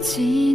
几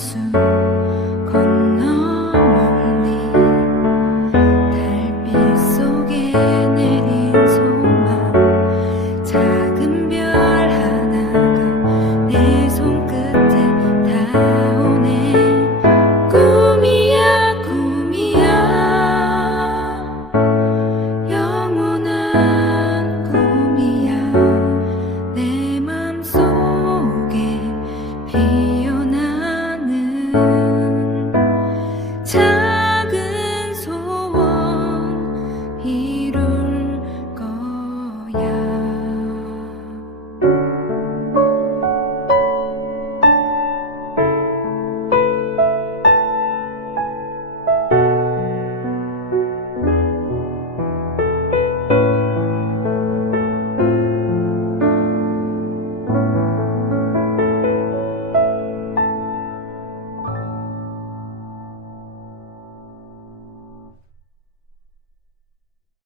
soon.